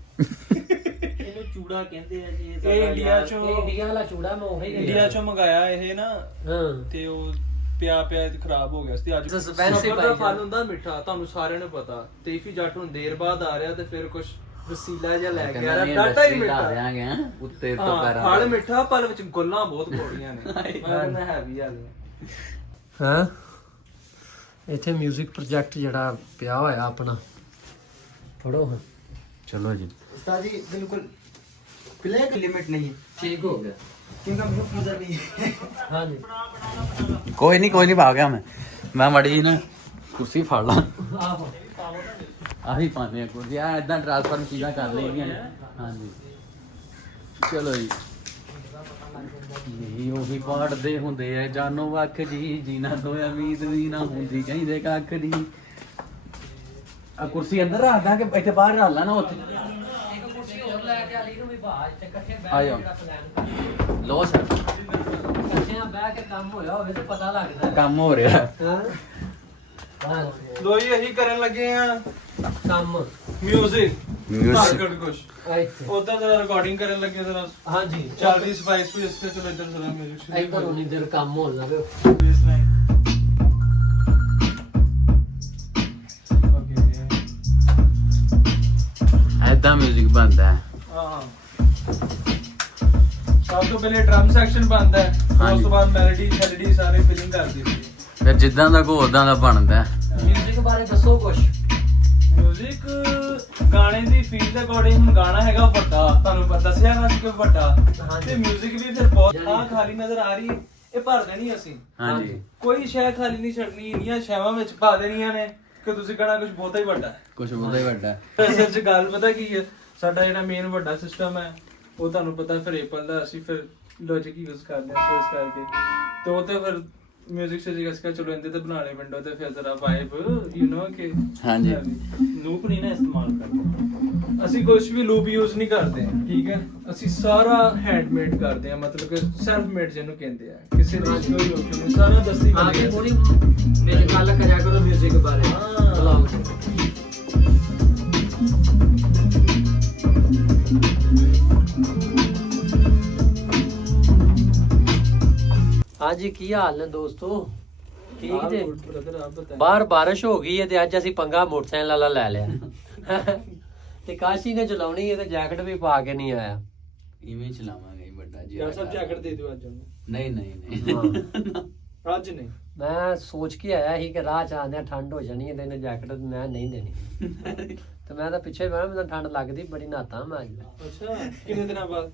ਇਹਨੂੰ ਚੂੜਾ ਕਹਿੰਦੇ ਆ ਜੀ। ਇਹ ਇੰਡੀਆ ਇਹ ਚੋਂ ਇੰਡੀਆ ਵਾਲਾ ਚੂੜਾ ਮੈਂ ਉਹੀ ਇੰਡੀਆ ਚੋਂ ਮੰਗਾਇਆ ਇਹ ਨਾ, ਹਾਂ ਤੇ ਉਹ ਪਿਆ ਤੇ ਖਰਾਬ ਹੋ ਗਿਆ ਸੀ। ਅੱਜ Suspense ਹੀ ਸਬਰ ਪਾਈ ਦਾ ਫਲ ਜਾਂਦੇ। ਹੁੰਦਾ ਮਿੱਠਾ, ਤੁਹਾਨੂੰ ਸਾਰਿਆਂ ਨੂੰ ਪਤਾ। ਤੇ ਇਫੀ ਜੱਟ ਹੁਣ ਦੇਰ ਬਾਅਦ ਆ ਰਿਹਾ ਤੇ ਫਿਰ ਕੁਝ ਵਸੀਲਾ ਜਿਹਾ ਲੈ ਕੇ ਆ ਰਿਹਾ। ਡਾਟਾ ਹੀ ਮਿੱਠਾ ਦਿਆਂਗੇ ਉੱਤੇ ਤੋਂ ਹਾਂ, ਪੈਰਾਂ ਫਲ ਮਿੱਠਾ ਪਲ ਵਿੱਚ ਗੱਲਾਂ ਬਹੁਤ ਕੋੜੀਆਂ ਨੇ। ਮੈਂ ਕਹਿੰਦਾ ਹੈਵੀ ਵਾਲੀਆਂ। ਹਾਂ ਇੱਥੇ 뮤직 ਪ੍ਰੋਜੈਕਟ ਜਿਹੜਾ ਪਿਆ ਹੋਇਆ ਆਪਣਾ, ਪੜੋ ਹਾਂ। ਚਲੋ ਜੀ उस्ताद जी बिल्कुल ब्लैक लिमिट नहीं है ਠੀਕ ਹੋ ਗਿਆ। क्योंकि हम लोग उधर नहीं है। ਹਾਂਜੀ ਕੋਈ ਨਹੀਂ ਪਾ ਗਿਆ ਮੈਂ ਮੜੀ ਜੀ ਨਾ ਕੁਰਸੀ ਫੜ ਲਾਂ। ਆਹੋ ਆਹੀ ਪਾਉਂਦੇ ਆ ਕੁਰਸੀ ਆ ਇਦਾਂ ਟ੍ਰਾਂਸਫਰ ਚੀਜ਼ਾਂ ਕਰ ਲਈਆਂ ਨੇ। ਹਾਂਜੀ ਚਲੋ ਜੀ ਇਹ ਉਹੀ ਪਾੜਦੇ ਹੁੰਦੇ ਆ ਜਾਨੋ ਵੱਖ ਜੀ, ਜੀਣਾ ਤੋਂ ਉਮੀਦ ਵੀ ਨਾ ਹੁੰਦੀ ਕਹਿੰਦੇ ਕੱਖ ਦੀ। ਆ ਕੁਰਸੀ ਅੰਦਰ ਰੱਖ ਦਾਂ ਕਿ ਇੱਥੇ ਬਾਹਰ ਰੱਖ ਲਾ ਨਾ ਉੱਥੇ। ਇੱਕ ਕੁਰਸੀ ਹੋਰ ਲੈ ਕੇ ਅਲੀ ਨੂੰ ਵੀ ਬਾਹਰ ਚ ਇਕੱਠੇ ਆ ਬਹਿ ਜਾਓ। ਕੇ ਪਲਾਨ ਲੋ ਸਰ ਇਕੱਠਿਆਂ ਬਹਿ ਕੇ ਕੰਮ ਹੋਇਆ ਹੋਵੇ ਤੇ ਪਤਾ ਲੱਗਦਾ ਹੈ। ਕੰਮ ਹੋ ਰਿਹਾ। ਹਾਂ ਹਾਂ ਲੋ ਜੀ ਅਸੀਂ ਕਰਨ ਲੱਗੇ ਆ ਕੰਮ ਮਿਊਜ਼ਿਕ ਮਿਊਜ਼ਿਕ ਕੁਝ ਇੱਥੇ ਉਧਰ ਜਰਾ ਰਿਕਾਰਡਿੰਗ ਕਰਨ ਲੱਗੇ ਜਰਾ ਹਾਂਜੀ ਚੱਲ ਰਹੀ ਸਪਾਈਸ ਵੀ ਇਸ ਤੇ ਚਲੋ ਇੱਧਰ ਜਰਾ ਮਿਊਜ਼ਿਕ ਇੱਧਰ ਉਨੀ ਦੇਰ ਕੰਮ ਹੋ ਜਾਵੇ। ਬੇਸਲਾਈਨ ਓਕੇ ਕਿੱਦਾਂ 뮤직 ਬਣਦਾ ਹੈ? ਹਾਂ ਸਭ ਤੋਂ ਪਹਿਲੇ ਡਰਮ ਸੈਕਸ਼ਨ ਬਣਦਾ ਹੈ, ਉਸ ਤੋਂ ਬਾਅਦ ਮੈਲੋਡੀ ਸਾਰੇ ਫਿਲਿੰਗ ਕਰਦੀ ਸੀ। ਫਿਰ ਜਿੱਦਾਂ ਦਾ ਕੋ ਉਦਾਂ ਦਾ ਬਣਦਾ ਹੈ। ਮਿਊਜ਼ਿਕ ਬਾਰੇ ਦੱਸੋ ਕੁਝ। ਮਿਊਜ਼ਿਕ ਗਾਣੇ ਦੀ ਫੀਲ ਦੇ ਅਕੋਰਡਿੰਗ, ਹੁਣ ਗਾਣਾ ਹੈਗਾ ਵੱਡਾ, ਤੁਹਾਨੂੰ ਪਤਾ ਦੱਸਿਆ ਨਾ ਕਿ ਵੱਡਾ, ਤੇ ਮਿਊਜ਼ਿਕ ਵੀ ਫਿਰ ਬਹੁਤ ਖਾਲੀ ਨਜ਼ਰ ਆ ਰਹੀ, ਇਹ ਭਰ ਦੇਣੀ ਅਸੀਂ। ਹਾਂਜੀ ਕੋਈ ਸ਼ੈ ਖਾਲੀ ਨਹੀਂ ਛੱਡਣੀ, ਇੰਨੀਆਂ ਸ਼ੈਵਾਂ ਵਿੱਚ ਪਾ ਦੇਣੀਆਂ ਨੇ ਕਿ ਤੁਸੀਂ ਕਹਣਾ ਕੁਝ ਬਹੁਤਾ ਹੀ ਵੱਡਾ ਹੈ। ਕੁਝ ਬਹੁਤਾ ਹੀ ਵੱਡਾ ਹੈ। ਅਸਲ 'ਚ ਗੱਲ ਪਤਾ ਕੀ ਹੈ, ਸਾਡਾ ਜਿਹੜਾ ਮੇਨ ਵੱਡਾ ਸਿਸਟਮ ਹੈ ਉਹ ਤੁਹਾਨੂੰ ਪਤਾ ਫਿਰ ਐਪਲ ਦਾ, ਅਸੀਂ ਫਿਰ ਲੌਜਿਕ ਯੂਜ਼ ਕਰਦੇ ਹਾਂ, ਇਸ ਕਰਕੇ ਤੇ ਉਹ ਤੇ ਫਿਰ ਮਿਊਜ਼ਿਕ ਸਜੀਕਸ ਕਾ ਚਲੋ ਇਹਦੇ ਤੇ ਬਣਾ ਲੈ ਵਿੰਡੋ ਤੇ ਫਿਰ ਜ਼ਰਾ ਵਾਈਬ ਯੂ نو ਕਿ ਹਾਂਜੀ ਲੂਪ ਨਹੀਂ ਨਾ ਇਸਤੇਮਾਲ ਕਰਦੇ। ਅਸੀਂ ਕੁਝ ਵੀ ਲੂਪ ਯੂਜ਼ ਨਹੀਂ ਕਰਦੇ, ਠੀਕ ਹੈ। ਅਸੀਂ ਸਾਰਾ ਹੈਂਡਮੇਡ ਕਰਦੇ ਹਾਂ, ਮਤਲਬ ਕਿ ਸੈਲਫ ਮੇਡ ਜਿਹਨੂੰ ਕਹਿੰਦੇ ਆ, ਕਿਸੇ ਦੀ ਕੋਈ ਲੋਕ ਨਹੀਂ, ਸਾਰਾ ਦਸਤੀ ਹਾਂ ਬਣੀ ਪੂਰੀ ਮੇਰੇ ਗੱਲ ਕਰਿਆ ਕਰੋ ਮਿਊਜ਼ਿਕ ਬਾਰੇ। ਹਾਂ। ਬੁਲਾਓ। ਹਾਂਜੀ ਕੀ ਹਾਲ ਨੇ ਦੋਸਤੋ? ਠੀਕ ਜੇ? ਬ੍ਰਦਰ ਆਪ ਬਤਾਓ। ਬਾਹਰ ਬਾਰਿਸ਼ ਹੋ ਗਈ ਹੈ ਤੇ ਅੱਜ ਅਸੀਂ ਪੰਗਾ ਮੋਟਰਸਾਈਕਲ ਵਾਲਾ ਲੈ ਲਿਆ ਤੇ ਕਾਸ਼ੀ ਨੇ ਚਲਾਉਣੀ ਹੈ ਤੇ ਜੈਕਟ ਵੀ ਪਾ ਕੇ ਨਹੀਂ ਆਇਆ। ਇਵੇਂ ਹੀ ਚਲਾਵਾਂਗੇ ਵੱਡਾ ਜੀ। ਯਾਰ ਸਭ ਜੈਕਟ ਦੇ ਦਿਓ ਅੱਜ ਉਹਨੂੰ। ਨਹੀਂ ਨਹੀਂ ਨਹੀਂ ਅੱਜ ਨਹੀਂ। ਮੈਂ ਸੋਚ ਕੇ ਆਇਆ ਸੀ ਕਿ ਰਾਹ ਚ ਆਉਂਦਿਆਂ ਠੰਡ ਹੋ ਜਾਣੀ ਹੈ ਤੇ ਇਹਨੇ ਜੈਕਟ ਮੈਂ ਨਹੀਂ ਦੇਣੀ ਤੇ ਮੈਂ ਤਾਂ ਪਿੱਛੇ ਬੈਠਾ, ਮੈਨੂੰ ਠੰਡ ਲੱਗਦੀ ਬੜੀ, ਨਹਾਤਾ ਮੈਂ ਅੱਜ। ਅੱਛਾ ਕਿੰਨੇ ਦਿਨਾਂ ਬਾਅਦ?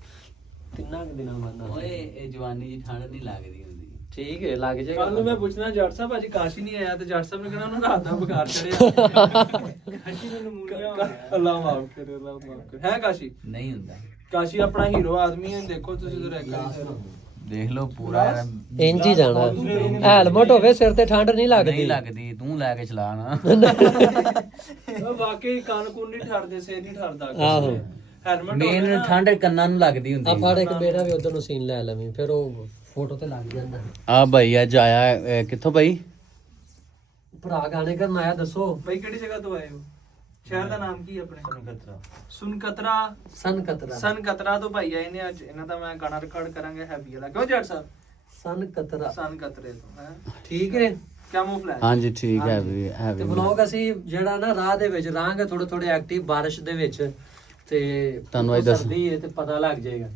3 ਦਿਨਾਂ ਬਾਅਦ ਨਹਾਤਾ। ਓਏ ਇਹ ਜਵਾਨੀ ਦੀ ਠੰਡ ਨਹੀਂ ਲੱਗਦੀ ਹੁੰਦੀ। ਠੀਕ ਹੈ ਲੱਗ ਜਾਏਗਾ। ਕੱਲ ਨੂੰ ਮੈਂ ਪੁੱਛਣਾ ਜੱਟ ਸਾਹਿਬ ਅੱਜ ਕਾਸ਼ੀ ਨਹੀਂ ਆਇਆ ਤੇ ਜੱਟ ਸਾਹਿਬ ਨੇ ਕਹਿਣਾ ਉਹਨੂੰ ਰਾਤ ਦਾ ਬੁਖਾਰ ਚੜਿਆ। ਕਾਸ਼ੀ ਨੂੰ ਨਮੂਨੀਆ ਹੋ ਗਿਆ। ਅੱਲਾਹ ਮਾਫ ਕਰੇ, ਅੱਲਾਹ ਮਾਫ ਕਰੇ। ਹੈ ਕਾਸ਼ੀ? ਨਹੀਂ ਹੁੰਦਾ। ਕਾਸ਼ੀ ਆਪਣਾ ਹੀਰੋ ਆਦਮੀ ਹੈ, ਦੇਖੋ ਤੁਸੀਂ ਤਾਂ ਰੈਕ ਦੇਖ ਲਓ ਪੂਰਾ ਇੰਜ ਹੀ ਜਾਣਾ। ਹੈਲਮਟ ਹੋਵੇ ਸਿਰ ਤੇ ਠੰਡ ਨਹੀਂ ਲੱਗਦੀ। ਨਹੀਂ ਲੱਗਦੀ, ਤੂੰ ਲੈ ਕੇ ਚਲਾ ਨਾ। ਵਾਕਈ ਕੰਨ ਕੁੰਨ ਨਹੀਂ ਠਰਦੇ, ਸਿਰ ਨਹੀਂ ਠਰਦਾ। ਆਹੋ ਹੈਲਮਟ ਮੇਨ ਠੰਡ ਕੰਨਾਂ ਨੂੰ ਲੱਗਦੀ ਹੁੰਦੀ। ਆ ਫੜ ਇੱਕ ਮੇਰਾ ਵੀ ਉਧਰ ਨੂੰ ਸੀਨ ਲੈ ਲਵੀਂ, ਫਿਰ ਉਹ ਫੋਟੋ ਤੇ ਲੱਗ ਜਾਂਦਾ। ਆ ਭਾਈ ਅੱਜ ਆਇਆ ਕਿੱਥੋਂ ਭਾਈ? ਭਰਾ ਗਾਣੇ ਕਰਨ ਆਇਆ, ਦੱਸੋ ਬਈ ਕਿਹੜੀ ਜਗ੍ਹਾ ਤੋਂ ਆਏ ਹੋ? ਸ਼ਹਿਰ ਦਾ ਨਾਮ ਕੀ ਹੈ ਆਪਣੇ? ਸੁਨਕਤਰਾ। ਸਨਕਤਰਾ ਤੋਂ ਭਾਈ ਆਏ ਨੇ ਅੱਜ। ਇਹਨਾਂ ਦਾ ਮੈਂ ਗਾਣਾ ਰਿਕਾਰਡ ਕਰਾਂਗੇ ਹੈਵੀ ਵਾਲਾ, ਕਿਉਂ ਜੱਟ ਸਾਹਿਬ? ਸਨਕਤਰੇ ਤੋਂ ਹੈ। ਠੀਕ ਹੈ। ਕੈਮੋਫਲੈਜ। ਹਾਂਜੀ ਠੀਕ ਹੈ ਵੀ ਹੈ ਤੇ ਵਲੌਗ ਅਸੀਂ ਜਿਹੜਾ ਨਾ ਰਾਹ ਦੇ ਵਿੱਚ ਰਾਂਗੇ ਥੋੜੇ ਥੋੜੇ ਐਕਟਿਵ ਬਾਰਿਸ਼ ਦੇ ਵਿੱਚ, ਤੇ ਤੁਹਾਨੂੰ ਅੱਜ ਦੱਸ- ਸਰਦੀ ਹੈ ਤੇ ਪਤਾ ਲੱਗ ਜਾਏਗਾ।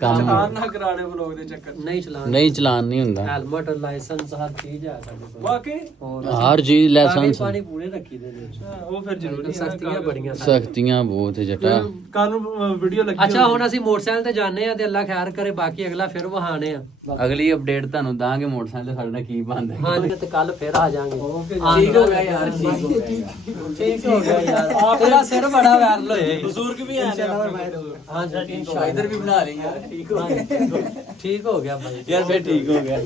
ਕੰਮ- ਚਲਾਨ ਨਾ ਕਰਾੜੇ ਵਲੋਗ ਦੇ ਚੱਕਰ। ਨਹੀਂ ਚਲਾਉਣਾ। ਨਹੀਂ ਚਲਾਨ ਨਹੀਂ ਹੁੰਦਾ। ਹੈਲਮਟ, ਲਾਇਸੈਂਸ ਹਰ ਚੀਜ਼ ਆ ਸਾਡੇ ਕੋਲ। ਵਾਕਈ ਹੋਰ ਹਰ ਚੀਜ਼ ਲਾਇਸੈਂਸ। ਪਾਣੀ ਪੂਰੇ ਰੱਖੀ ਦੇ ਨੇ। ਉਹ ਫਿਰ ਜ਼ਰੂਰੀ ਹੈ। ਸਖਤੀਆਂ ਬੜੀਆਂ। ਸਖਤੀਆਂ ਬਹੁਤ ਹੈ ਜੱਟਾ। ਕੱਲ ਨੂੰ ਵੀਡੀਓ ਲੱਗੀ ਅੱਛਾ ਹੁਣ ਅਸੀਂ ਮੋਟਰਸਾਈਕਲ ਤੇ ਜਾਂਦੇ ਆ ਤੇ ਅੱਲਾ ਖੈਰ ਕਰੇ, ਬਾਕੀ ਅਗਲਾ ਫਿਰ ਵਹਾਣੇ ਆ। ਅਗਲੀ ਅਪਡੇਟ ਤੁਹਾਨੂੰ ਦਾਂਗੇ ਮੋਟਰਸਾਈਕਲ ਤੇ ਸਾਡੇ ਨਾਲ ਕੀ ਬਣਦਾ। ਹਾਂਜੀ ਤੇ ਕੱਲ ਫਿਰ ਆ ਜਾਾਂਗੇ। ਠੀਕ ਹੋ ਗਿਆ ਯਾਰ, ਠੀਕ ਹੋ ਗਿਆ। ਠੀਕ ਹੋ ਗਿਆ ਯਾਰ। ਤੇਰਾ ਸਿਰ ਬੜਾ ਵਾਇਰਲ ਹੋਇਆ। ਬਜ਼ੁਰਗ ਵੀ ਆ ਨੇ। ਹਾਂਜੀ ਇਧਰ ਵੀ ਬਣਾ ਲਈ ਯਾਰ। ਠੀਕ ਹੋ ਗਿਆ। ਠੀਕ ਹੋ ਗਿਆ ਭਾਈ। ਯਾਰ ਫੇਰ ਠੀਕ ਹੋ ਗਿਆ।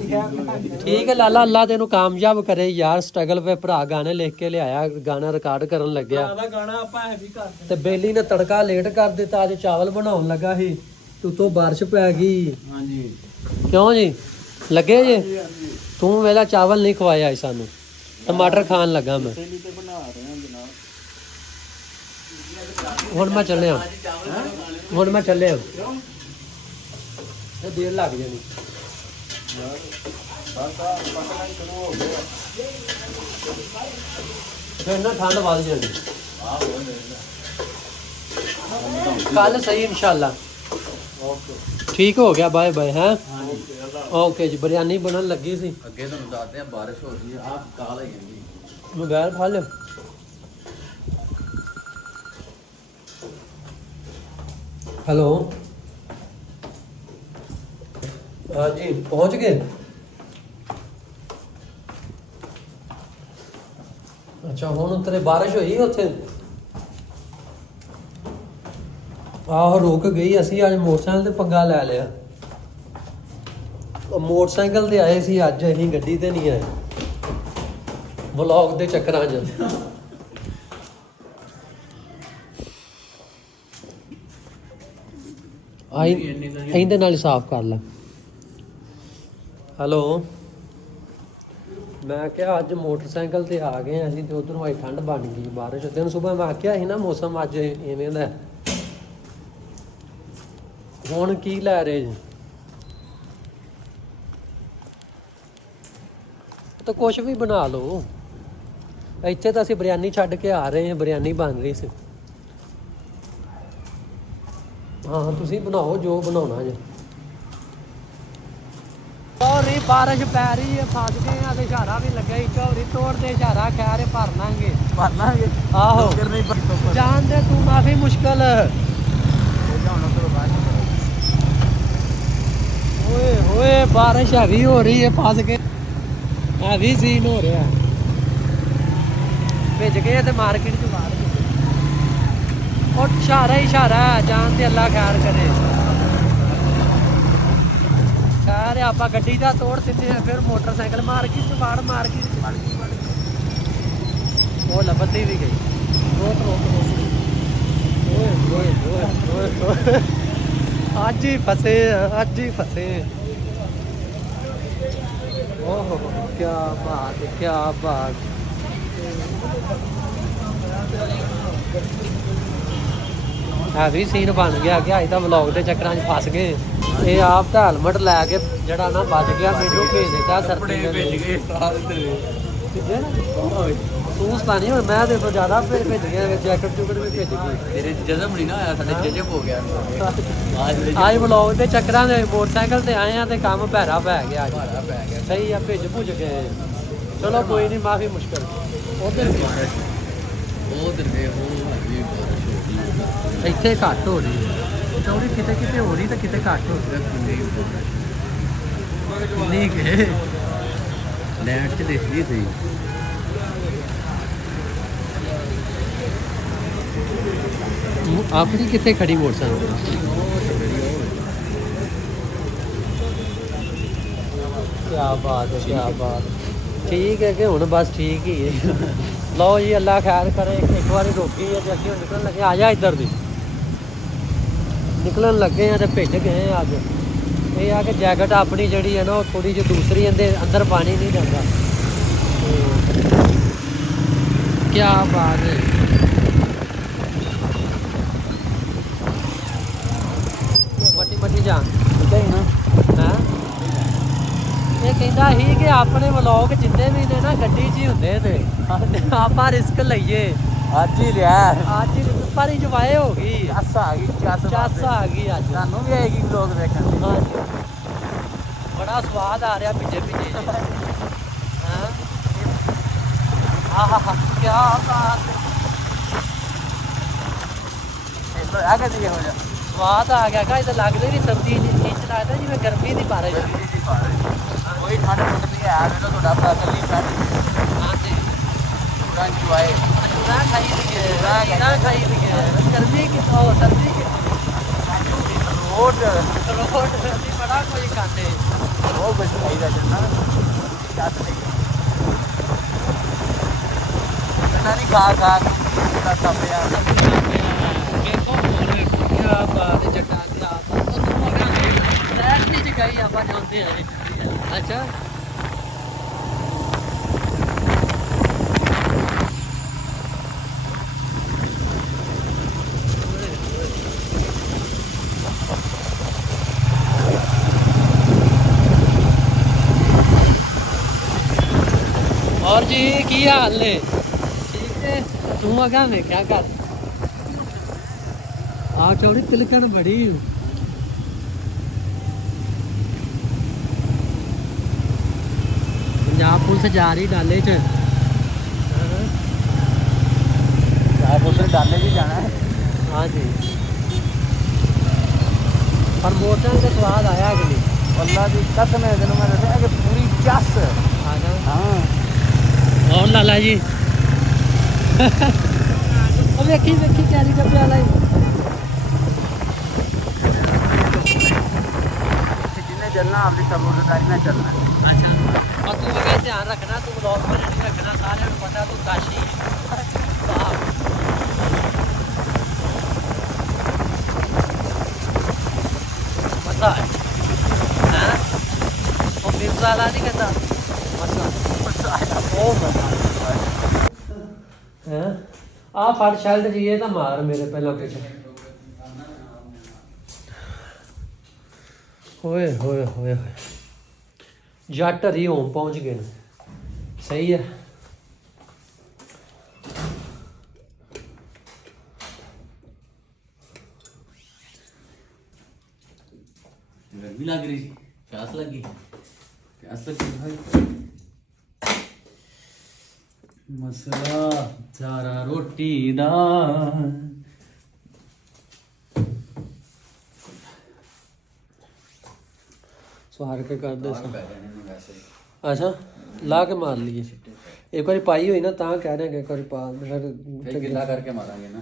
ਠੀਕ ਹੈ ਲਾਲਾ, ਅੱਲਾ ਤੈਨੂੰ ਕਾਮਯਾਬ ਕਰੇ ਯਾਰ। ਸਟਰਗਲ ਵੇ ਭਰਾ ਗਾਣੇ ਲਿਖ ਕੇ ਲਿਆਇਆ, ਗਾਣਾ ਰਿਕਾਰਡ ਕਰਨ ਲੱਗਿਆ ਦਾ ਗਾਣਾ ਆਪਾਂ ਹੈਵੀ ਕਰਦੇ। ਤੇ ਬੇਲੀ ਨੇ ਤੜਕਾ ਲੇਟ ਕਰ ਦਿੱਤਾ। ਅੱਜ ਚਾਵਲ ਬਣਾਉਣ ਲੱਗਾ ਸੀ, ਉਤੋਂ ਬਾਰਿਸ਼ ਪੈ ਗਈ। ਹਾਂਜੀ ਕਿਉਂ ਜੀ ਲੱਗੇ ਜੇ? ਤੂੰ ਵੇਲਾ ਚਾਵਲ ਨਹੀਂ ਖਵਾਇਆ ਸਾਨੂੰ, ਟਮਾਟਰ ਖਾਣ ਲੱਗਾ ਮੈਂ। ਹੁਣ ਮੈਂ ਚੱਲਿਆ, ਹੁਣ ਮੈਂ ਚੱਲਿਆ। ਇਹ ਦੇਰ ਲੱਗ ਜਾਣੀ। ਫਿਰ ਨਾ ਠੰਡ ਵੱਧ ਜਾਣੀ। ਕੱਲ ਸਹੀ ਇਨਸ਼ਾਅੱਲਾ। ਠੀਕ ਹੋ ਗਿਆ। Bye bye. ਹੈ ਓਕੇ ਜੀ। ਬਿਰਿਆਨੀ ਬਣਨ ਲੱਗੀ ਸੀ। ਅੱਗੇ ਤੁਹਾਨੂੰ ਦੱਸਦੇ ਆ ਬਾਰਿਸ਼ ਹੋ ਰਹੀ ਹੈ। ਆਹ ਕਾਲ ਹੈ ਜੀ। ਮੋਬਾਈਲ ਫੜ ਲਿਓ। ਹੈਲੋ ਹਾਂਜੀ ਪਹੁੰਚ ਗਏ? ਅੱਛਾ ਹੁਣ ਉੱਤਰੇ ਬਾਰਿਸ਼ ਹੋਈ ਉੱਥੇ? ਆਹੋ ਰੁਕ ਗਈ। ਅਸੀਂ ਅੱਜ ਮੋਟਰਸਾਈਕਲ ਤੇ ਪੰਗਾ ਲੈ ਲਿਆ। ਮੋਟਰਸਾਈਕਲ ਤੇ ਆਏ ਸੀ ਅੱਜ, ਅਸੀਂ ਗੱਡੀ ਤੇ ਨਹੀਂ ਆਏ ਵਲੌਗ ਦੇ ਚੱਕਰਾਂ 'ਚ। ਇਹਦੇ ਨਾਲ ਹੀ ਸਾਫ਼ ਕਰ ਲੈ। ਹੈਲੋ ਮੈਂ ਕਿਹਾ ਅੱਜ ਮੋਟਰਸਾਈਕਲ ਤੇ ਆ ਗਏ ਅਸੀਂ ਤੇ ਉਧਰੋਂ ਆਈ ਠੰਡ ਬਣ ਗਈ, ਬਾਰਿਸ਼। ਦਿਨ ਸੁਬਹ ਮੈਂ ਆਖਿਆ ਸੀ ਨਾ ਮੌਸਮ ਅੱਜ ਇਵੇਂ ਦਾ। ਹੁਣ ਕੀ ਲੈ ਰਹੇ ਜੀ? ਤਾਂ ਕੁਛ ਵੀ ਬਣਾ ਲਓ। ਇੱਥੇ ਤਾਂ ਅਸੀਂ ਬਿਰਿਆਨੀ ਛੱਡ ਕੇ ਆ ਰਹੇ ਹਾਂ, ਬਿਰਿਆਨੀ ਬਣ ਰਹੀ ਸੀ। ਹਾਂ ਤੁਸੀਂ ਬਣਾਓ ਜੋ ਬਣਾਉਣਾ ਜੇ। ਚੌਰੀ ਬਾਰਿਸ਼ ਪੈ ਰਹੀ ਹੈ, ਫਸ ਗਏ ਆ ਤੇ ਇਸ਼ਾਰਾ ਵੀ ਲੱਗਾ ਹੀ ਚੌਰੀ ਤੋੜ ਦੇ ਇਸ਼ਾਰਾ ਖੈਰ ਭਰ ਲਾਂਗੇ ਆਹੋ ਜਾਣ ਦੇ ਤੂੰ ਕਾਫੀ ਮੁਸ਼ਕਲ ਓਏ ਹੋਏ ਬਾਰਿਸ਼ ਹੈਵੀ ਹੋ ਰਹੀ ਹੈ, ਫਸ ਗਏ ਹੈਵੀ ਸੀਨ ਹੋ ਰਿਹਾ ਭਿੱਜ ਗਏ ਤੇ ਮਾਰਕੀਟ ਚ ਬਾਹਰ ਉਹ ਇਸ਼ਾਰਾ ਜਾਣ ਤੇ ਅੱਲਾ ਖੈਰ ਕਰੇ। ਖੈਰ ਆਪਾਂ ਗੱਡੀ ਦਾ ਤੋੜ ਦਿੰਦੇ ਆ ਫਿਰ ਮੋਟਰਸਾਈਕਲ ਮਾਰਕੀਟ ਚ ਵੜ ਗਈ ਉਹ ਲੱਭਦੀ ਵੀ ਗਈ ਰੋਕ ਓਏ ਅੱਜ ਹੀ ਫਸੇ ਓਹ ਕੀ ਬਾਤ ਹੈਵੀ ਸੀਨ ਬਣ ਗਿਆ ਕਿ ਅੱਜ ਦਾ ਵਲੌਗ ਦੇ ਚੱਕਰਾਂ 'ਚ ਫਸ ਗਏ। ਇਹ ਆਪ ਤਾਂ ਹੈਲਮਟ ਲੈ ਕੇ ਜਿਹੜਾ ਨਾ ਬਚ ਗਿਆ ਮੈਨੂੰ ਭੇਜ ਦਿੱਤਾ ਸਰਦੀ ਨੇ ਤੂੰ ਤਾਂ ਨਹੀਂ ਹੁਣ ਮੈਂ ਤੇ ਜ਼ਿਆਦਾ ਭੇਜ ਗਿਆ ਜੈਕਟ ਚੁਕਟ ਵੀ ਭੇਜ ਗਈ ਤੇਰੇ ਜਜ਼ਮ ਨਹੀਂ ਨਾ ਆਇਆ ਸਾਡੇ ਜਜਬ ਹੋ ਗਿਆ ਅੱਜ ਵਲੌਗ ਦੇ ਚੱਕਰਾਂ ਦੇ ਮੋਟਰਸਾਈਕਲ ਤੇ ਆਏ ਆ ਤੇ ਕੰਮ ਭੈਰਾ ਪੈ ਗਿਆ ਅੱਜ ਸਹੀ ਆ ਭਿੱਜ ਭੁੱਜ ਗਏ ਚਲੋ ਕੋਈ ਨਹੀਂ ਮਾਫੀ ਮੁਸ਼ਕਲ ਉਧਰ ਵੇ ਉਹ ਹੈਗੀ ਬਾਰਿਸ਼ ਹੋ ਰਹੀ ਇੱਥੇ ਘੱਟ ਹੋ ਰਹੀ ਹੈ ਚੌੜੀ ਕਿਤੇ ਹੋ ਰਹੀ ਤਾਂ ਕਿਤੇ ਘੱਟ ਹੋ ਰਹੀ ਨਹੀਂ ਕਿ ਲੈਂਡ 'ਚ ਦੇਖਦੀ ਸੀ ਆਪਣੀ ਕਿੱਥੇ ਖੜੀ ਮੋਟਰਸਾਈਕਲ क्या बात ठीक है कि हुण बस ठीक ही है लो जी अल्लाह खैर करे एक बार रोकी है तो अगे निकलन लगे आ जा इधर दी निकलन लगे हैं तो भिज गए हैं अज ये आ कि जैकेट अपनी जी है ना थोड़ी जी दूसरी अंदर पानी नहीं जाता क्या बात है मटी जान है ਇਹ ਕਹਿੰਦਾ ਸੀ ਕਿ ਆਪਣੇ ਵਲੌਗ ਜਿੰਨੇ ਵੀ ਨੇ ਨਾ ਗੱਡੀ 'ਚ ਹੀ ਹੁੰਦੇ ਨੇ ਆਪਾਂ ਰਿਸਕ ਲਈਏ ਅੱਜ ਹੀ ਲਿਆ ਅੱਜ ਪਰ ਇੰਜੋਏ ਹੋ ਗਈ ਚੱਸ ਆ ਗਈ ਅੱਜ ਤੁਹਾਨੂੰ ਵੀ ਆਏਗੀ ਵਲੌਗ ਵੇਖਣ ਦੀ ਹਾਂਜੀ ਬੜਾ ਸਵਾਦ ਆ ਰਿਹਾ ਪਿੱਛੇ ਹਾਂ ਆਹਾ ਕੀ ਬਾਤ ਇਹ ਆ ਕੇ ਹੋ ਜਾ ਸਵਾਦ ਆ ਗਿਆ ਕਾ ਲੱਗਦੇ ਨਹੀਂ ਸਰਦੀ ਨਹੀਂ ਲੱਗਦਾ ਜਿਵੇਂ ਗਰਮੀ ਦੀ ਬਾਰਿਸ਼ ਕੋਈ ਠੰਡ ਨਹੀਂ ਹੈ ਮੈਨੂੰ ਤੁਹਾਡਾ ਫਸਲ ਨਹੀਂ ਛੱਡ ਹਾਂਜੀ ਪੂਰਾ ਇੰਜੋਏ ਨਾ ਖਾਈ ਦੀ ਗਰਮੀ ਕਿਤੋਂ ਸਰਦੀ ਰੋਡ ਦੀ ਬੜਾ ਕੋਈ ਖਾਂਦੇ ਉਹ ਕੁਝ ਚਾਹੀਦਾ ਜਨਾ ਚੱਤ ਨਹੀਂ ਪਤਾ ਨਹੀਂ ਖਾ ਕਿਹਦਾ ਸਭਿਆ ਵੇਖੋ ਹੋਰ ਕੀ ਬਾਤ ਜੱਟਾਂ ਦੀ ਆਪ ਲੈਟ ਨਹੀਂ ਜਗਾਈ ਆਪਾਂ ਜਾਂਦੇ ਆ ਅੱਛਾ और जी की हाल ने ठीक है तू आगा में क्या कर आ चौड़ी तिलकन बड़ी पंजाब पुलिस जा रही डाले च डाले भी जाना है हाँ जी पर मोटरसाइकिल का स्वाद आया कि नहीं अल्लाह की कसम है तेन मैं दसा कि पूरी चस हाँ और लाला जी वेखी वेखी कैरी का प्याला जिन्हें चलना अपनी समझदारी में चलना अच्छा और तू भी ध्यान रखना तू ब्लॉग में नहीं रखना सारे पता तू काशी मसा है वो मिर्जाला नहीं कहता आ फट शर्ट जी ये तो मार मेरे पहला पीछे होए होए होए जट हरी होम पहुंच गए सही है गर्मी लग रही थी, प्यास लगी भाई। मसला सारा रोटी दा ਸਵਾਰ ਕੇ ਕਰਦੇ ਸਾਂ। ਅੱਛਾ ਲਾ ਕੇ ਮਾਰ ਲਈਏ ਇੱਕ ਵਾਰੀ ਪਾਈ ਹੋਈ ਨਾ ਤਾਂ ਕਹਿ ਰਹੇ ਕਿ ਇੱਕ ਵਾਰੀ ਪਾ फिर गिला करके मारेंगे ना।